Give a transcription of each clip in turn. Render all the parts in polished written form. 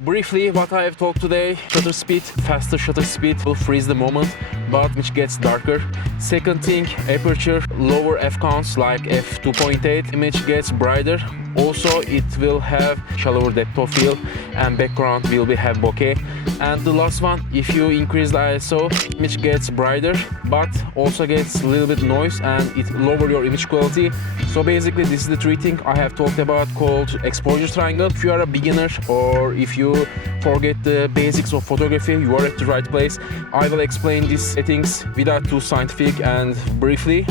Briefly, what I have talked today: shutter speed, faster shutter speed will freeze the moment, but which gets darker. Second thing, aperture, lower f counts like f2.8, image gets brighter. Also, it will have shallower depth of field and background will be have bokeh. And the last one, if you increase the ISO, image gets brighter, but also gets a little bit noise and it lower your image quality. So basically, this is the three things I have talked about called exposure triangle. If you are a beginner or if you forget the basics of photography, you are at the right place. I will explain these settings without too scientific and briefly.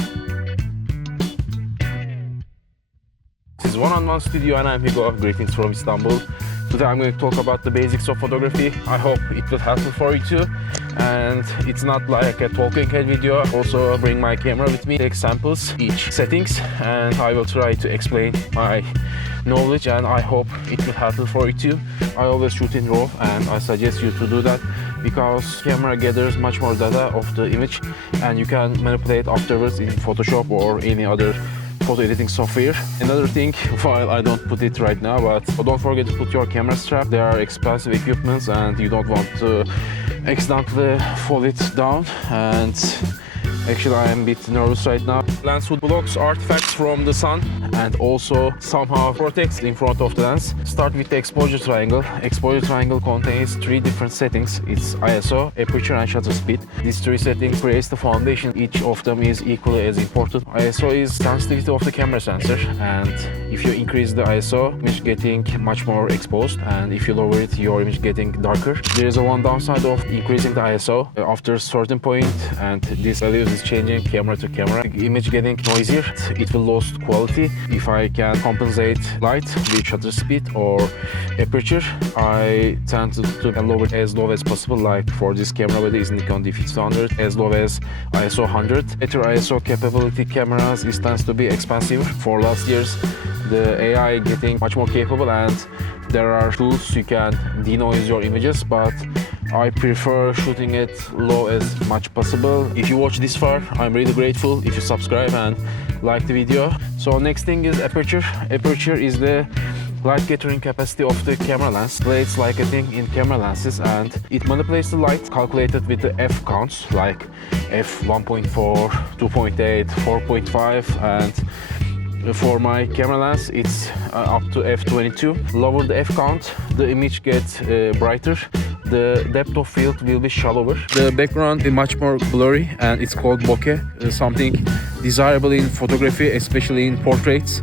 This is One-on-One Studio and I'm Hugo. Greetings from Istanbul. Today I'm going to talk about the basics of photography. I hope it will helpful for you too. And it's not like a talking head video. I also bring my camera with me, take samples, each settings, and I will try to explain my knowledge and I hope it will helpful for you too. I always shoot in RAW and I suggest you to do that because camera gathers much more data of the image and you can manipulate afterwards in Photoshop or any other photo editing software. Another thing, while I don't put it right now, but don't forget to put your camera strap. They are expensive equipments and you don't want to accidentally fall it down. And actually I am a bit nervous right now. Lens hood blocks artifacts from the sun and also somehow protects in front of the lens. Start with the exposure triangle. Exposure triangle contains three different settings. It's ISO, aperture and shutter speed. These three settings creates the foundation. Each of them is equally as important. ISO is sensitivity of the camera sensor, and if you increase the ISO, image getting much more exposed, and if you lower it, your image getting darker. There is a one downside of increasing the ISO. After a certain point, and this value is changing camera to camera, the image getting noisier, it will lose quality. If I can compensate light with shutter speed or aperture, I tend to lower it as low as possible. Like for this camera, whether it's Nikon D5200, as low as ISO 100. Better ISO capability cameras, it tends to be expensive. For last years, the AI getting much more capable and there are tools you can denoise your images, but I prefer shooting it low as much possible. If you watch this far, I'm really grateful if you subscribe and like the video. So next thing is aperture. Aperture is the light gathering capacity of the camera lens. It's like a thing in camera lenses and it manipulates the light calculated with the f counts like f1.4, 2.8, 4.5, and for my camera lens it's up to f22. Lower the f count, the image gets brighter. The depth of field will be shallower. The background is much more blurry and it's called bokeh, something desirable in photography, especially in portraits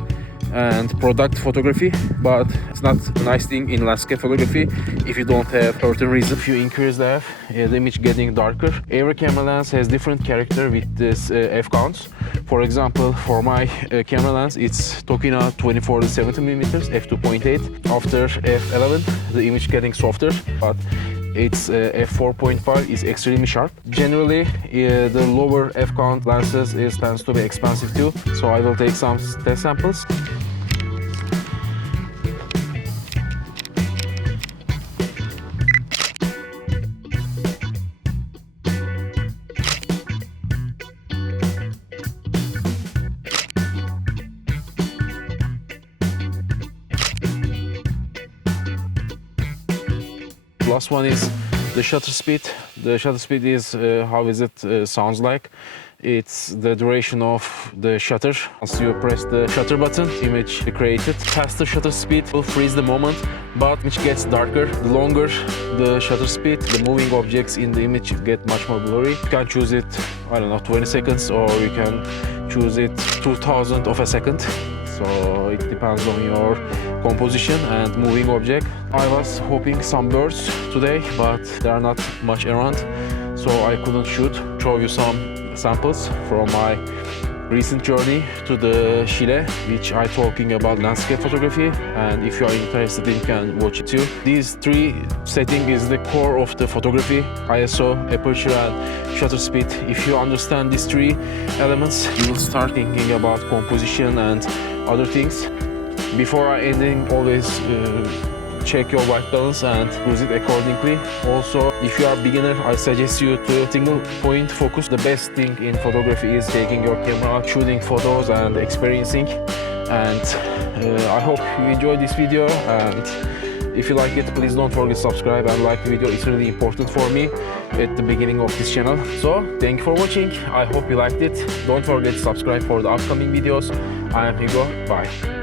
and product photography, but it's not a nice thing in landscape photography if you don't have certain reason. If you increase the f, the image getting darker. Every camera lens has different character with this f counts. For example, for my camera lens, it's Tokina 24-70mm f2.8. After f11, the image getting softer, but its f4.5 is extremely sharp. Generally, the lower f count lenses tends to be expensive too, so I will take some test samples. Last one is the shutter speed. The shutter speed is how is it sounds like. It's the duration of the shutter. Once you press the shutter button, image created. Faster shutter speed will freeze the moment, but image gets darker. The longer the shutter speed, the moving objects in the image get much more blurry. You can choose it, I don't know, 20 seconds, or you can choose it 2,000 of a second. So it depends on your composition and moving object. I was hoping some birds today, but there are not much around, so I couldn't show you some samples from my recent journey to the Chile, which I talking about landscape photography, and if you are interested, you can watch it too. These three settings is the core of the photography: ISO, aperture, and shutter speed. If you understand these three elements, you will start thinking about composition and other things. Before I ending, always check your white balance and use it accordingly. Also, if you are a beginner, I suggest you to single point focus. The best thing in photography is taking your camera out, shooting photos and experiencing. And I hope you enjoyed this video, and If you like it, please don't forget to subscribe and like the video. It's really important for me at the beginning of this channel. So thank you for watching. I hope you liked it. Don't forget to subscribe for the upcoming videos. I am Hugo. Bye.